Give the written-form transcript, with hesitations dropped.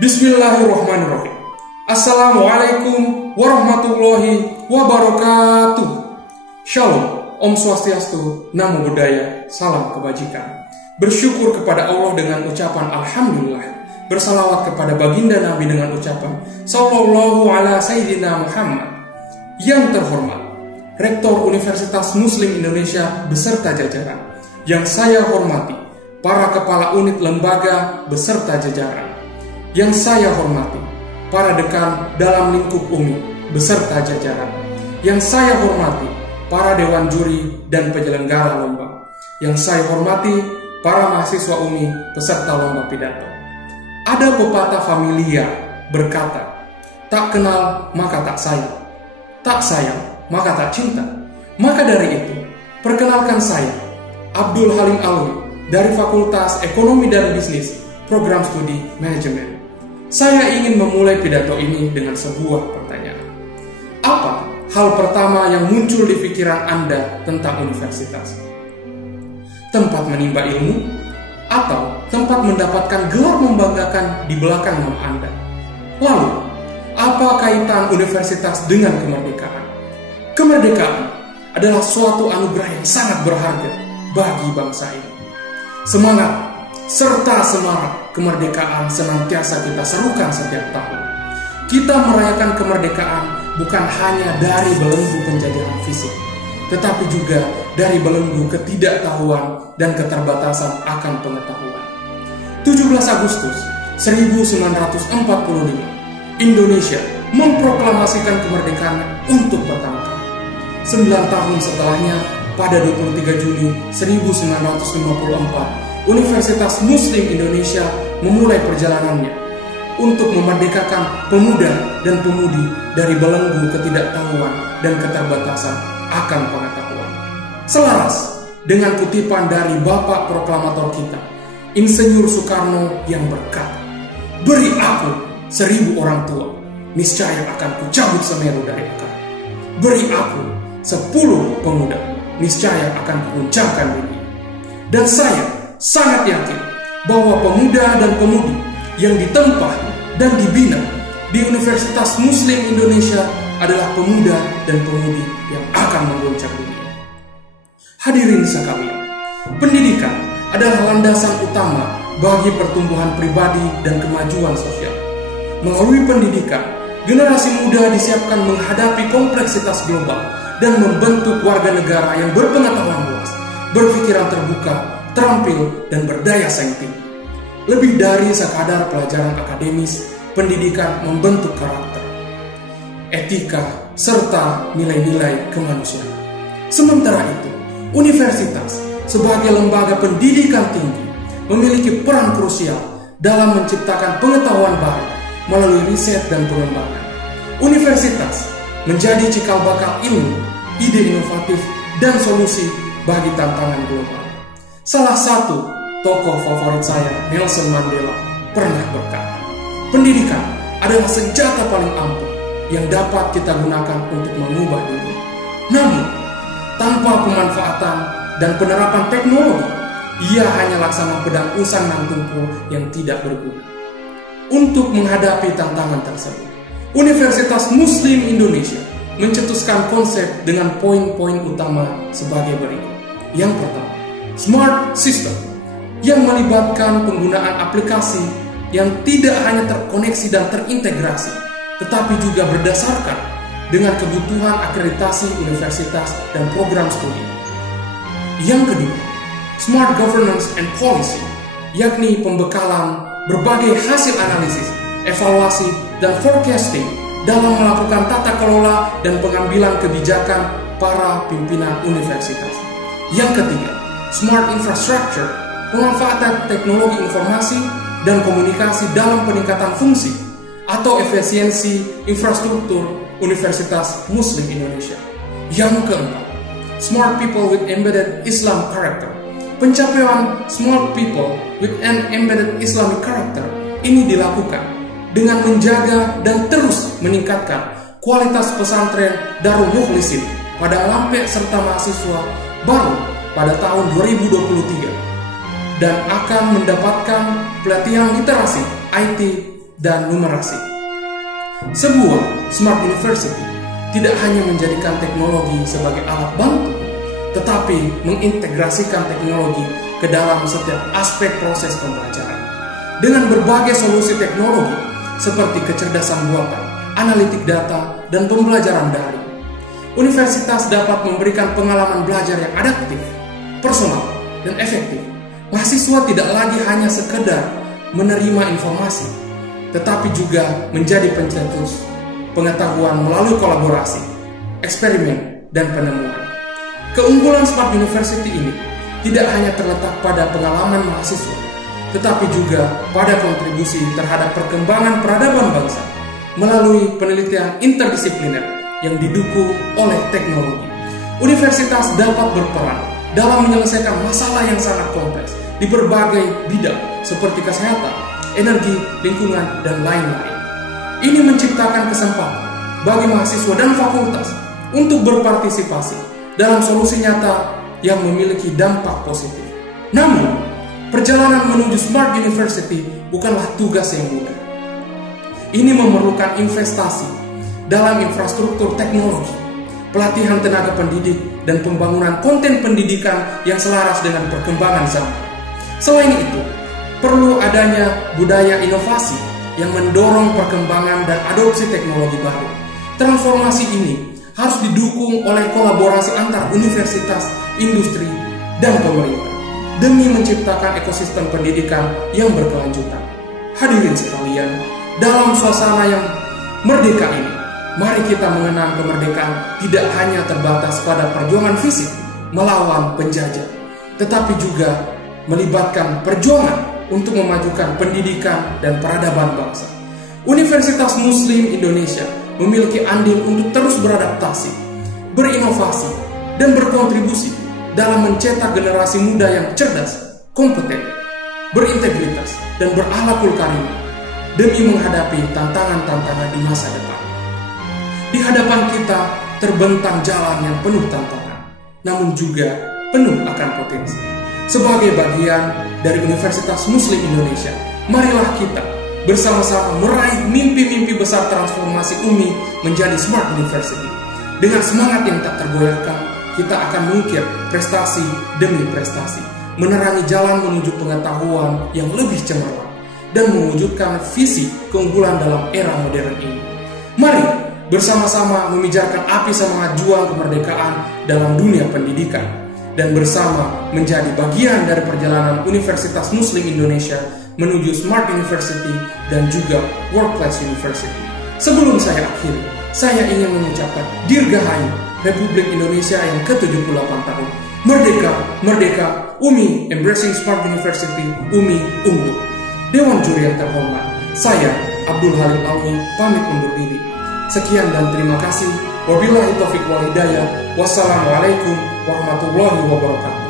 Bismillahirrahmanirrahim. Assalamualaikum warahmatullahi wabarakatuh. Shalom, Om Swastiastu, Namo Buddhaya, salam kebajikan. Bersyukur kepada Allah dengan ucapan Alhamdulillah. Bersalawat kepada baginda Nabi dengan ucapan Sallallahu ala Sayyidina Muhammad. Yang terhormat, Rektor Universitas Muslim Indonesia beserta jajaran. Yang saya hormati, para kepala unit lembaga beserta jajaran. Yang saya hormati, para dekan dalam lingkup UMI beserta jajaran. Yang saya hormati, para dewan juri dan penyelenggara lomba. Yang saya hormati, para mahasiswa UMI peserta lomba pidato. Ada pepatah familiar berkata, tak kenal maka tak sayang, tak sayang maka tak cinta. Maka dari itu, perkenalkan saya, Abdul Halim Alwi, dari Fakultas Ekonomi dan Bisnis, Program Studi Manajemen. Saya ingin memulai pidato ini dengan sebuah pertanyaan. Apa hal pertama yang muncul di pikiran Anda tentang universitas? Tempat menimba ilmu? Atau tempat mendapatkan gelar membanggakan di belakang nama Anda? Lalu, apa kaitan universitas dengan kemerdekaan? Kemerdekaan adalah suatu anugerah yang sangat berharga bagi bangsa ini. Semangat serta semarak kemerdekaan senantiasa kita serukan setiap tahun. Kita merayakan kemerdekaan bukan hanya dari belenggu penjajahan fisik, tetapi juga dari belenggu ketidaktahuan dan keterbatasan akan pengetahuan. 17 Agustus 1945, Indonesia memproklamasikan kemerdekaan untuk pertama kali. 9 tahun setelahnya, pada 23 Juni 1954, Universitas Muslim Indonesia memulai perjalanannya untuk memerdekakan pemuda dan pemudi dari belenggu ketidaktahuan dan keterbatasan akan pengetahuan. Selaras dengan kutipan dari Bapak Proklamator kita, Insinyur Soekarno yang berkata, "Beri aku 1000 orang tua, niscaya akan kucabut Semeru dari akar. Beri aku 10 pemuda, niscaya akan kuguncangkan dunia." Dan saya sangat yakin bahwa pemuda dan pemudi yang ditempa dan dibina di Universitas Muslim Indonesia adalah pemuda dan pemudi yang akan mengguncang dunia. Hadirin sekalian, pendidikan adalah landasan utama bagi pertumbuhan pribadi dan kemajuan sosial. Melalui pendidikan, generasi muda disiapkan menghadapi kompleksitas global dan membentuk warga negara yang berpengetahuan luas, berpikiran terbuka, terampil, dan berdaya saing tinggi. Lebih dari sekadar pelajaran akademis, pendidikan membentuk karakter, etika, serta nilai-nilai kemanusiaan. Sementara itu, universitas sebagai lembaga pendidikan tinggi memiliki peran krusial dalam menciptakan pengetahuan baru melalui riset dan pengembangan. Universitas menjadi cikal bakal ilmu, ide inovatif, dan solusi bagi tantangan global. Salah satu tokoh favorit saya, Nelson Mandela, pernah berkata, pendidikan adalah senjata paling ampuh yang dapat kita gunakan untuk mengubah dunia. Namun, tanpa pemanfaatan dan penerapan teknologi, ia hanya laksana pedang usang nan tumpul yang tidak berguna. Untuk menghadapi tantangan tersebut, Universitas Muslim Indonesia mencetuskan konsep dengan poin-poin utama sebagai berikut. Yang pertama, Smart System, yang melibatkan penggunaan aplikasi yang tidak hanya terkoneksi dan terintegrasi, tetapi juga berdasarkan dengan kebutuhan akreditasi universitas dan program studi. Yang kedua, Smart Governance and Policy, yakni pembekalan berbagai hasil analisis, evaluasi, dan forecasting dalam melakukan tata kelola dan pengambilan kebijakan para pimpinan universitas. Yang ketiga, Smart Infrastructure, pemanfaatan teknologi informasi dan komunikasi dalam peningkatan fungsi atau efisiensi infrastruktur Universitas Muslim Indonesia. Yang keempat, Smart People with Embedded Islam Character. Pencapaian Smart People with an Embedded Islamic Character ini dilakukan dengan menjaga dan terus meningkatkan kualitas pesantren Darul Mukhlisin, Padang Lampek serta mahasiswa baru pada tahun 2023 dan akan mendapatkan pelatihan literasi IT dan numerasi. Sebuah smart university tidak hanya menjadikan teknologi sebagai alat bantu, tetapi mengintegrasikan teknologi ke dalam setiap aspek proses pembelajaran. Dengan berbagai solusi teknologi seperti kecerdasan buatan, analitik data, dan pembelajaran daring, universitas dapat memberikan pengalaman belajar yang adaptif, personal, dan efektif. Mahasiswa tidak lagi hanya sekedar menerima informasi, tetapi juga menjadi pencetus pengetahuan melalui kolaborasi, eksperimen, dan penemuan. Keunggulan Smart University ini tidak hanya terletak pada pengalaman mahasiswa, tetapi juga pada kontribusi terhadap perkembangan peradaban bangsa melalui penelitian interdisipliner yang didukung oleh teknologi. Universitas dapat berperan dalam menyelesaikan masalah yang sangat kompleks di berbagai bidang seperti kesehatan, energi, lingkungan, dan lain-lain. Ini menciptakan kesempatan bagi mahasiswa dan fakultas untuk berpartisipasi dalam solusi nyata yang memiliki dampak positif. Namun, perjalanan menuju Smart University bukanlah tugas yang mudah. Ini memerlukan investasi dalam infrastruktur teknologi, pelatihan tenaga pendidik, dan pembangunan konten pendidikan yang selaras dengan perkembangan zaman. Selain itu, perlu adanya budaya inovasi yang mendorong perkembangan dan adopsi teknologi baru. Transformasi ini harus didukung oleh kolaborasi antar universitas, industri, dan pemerintah demi menciptakan ekosistem pendidikan yang berkelanjutan. Hadirin sekalian, dalam suasana yang merdeka ini, mari kita mengenang kemerdekaan tidak hanya terbatas pada perjuangan fisik melawan penjajah, tetapi juga melibatkan perjuangan untuk memajukan pendidikan dan peradaban bangsa. Universitas Muslim Indonesia memiliki andil untuk terus beradaptasi, berinovasi, dan berkontribusi dalam mencetak generasi muda yang cerdas, kompeten, berintegritas, dan berakhlakul karimah demi menghadapi tantangan-tantangan di masa depan. Di hadapan kita terbentang jalan yang penuh tantangan, namun juga penuh akan potensi. Sebagai bagian dari Universitas Muslim Indonesia, marilah kita bersama-sama meraih mimpi-mimpi besar transformasi UMI menjadi Smart University. Dengan semangat yang tak tergoyahkan, kita akan mengukir prestasi demi prestasi, menerangi jalan menuju pengetahuan yang lebih cemerlang, dan mewujudkan visi keunggulan dalam era modern ini. Mari bersama-sama memijarkan api semangat juang kemerdekaan dalam dunia pendidikan, dan bersama menjadi bagian dari perjalanan Universitas Muslim Indonesia menuju Smart University dan juga World-Class University. Sebelum saya akhiri, saya ingin mengucapkan Dirgahayu Republik Indonesia yang ke-78 tahun. Merdeka, merdeka, UMI Embracing Smart University, UMI unggul. Dewan Juri yang terhormat, saya Abdul Halim Alwi pamit undur diri. Sekian dan terima kasih. Wabillahi taufiq wal hidayah. Wassalamualaikum warahmatullahi wabarakatuh.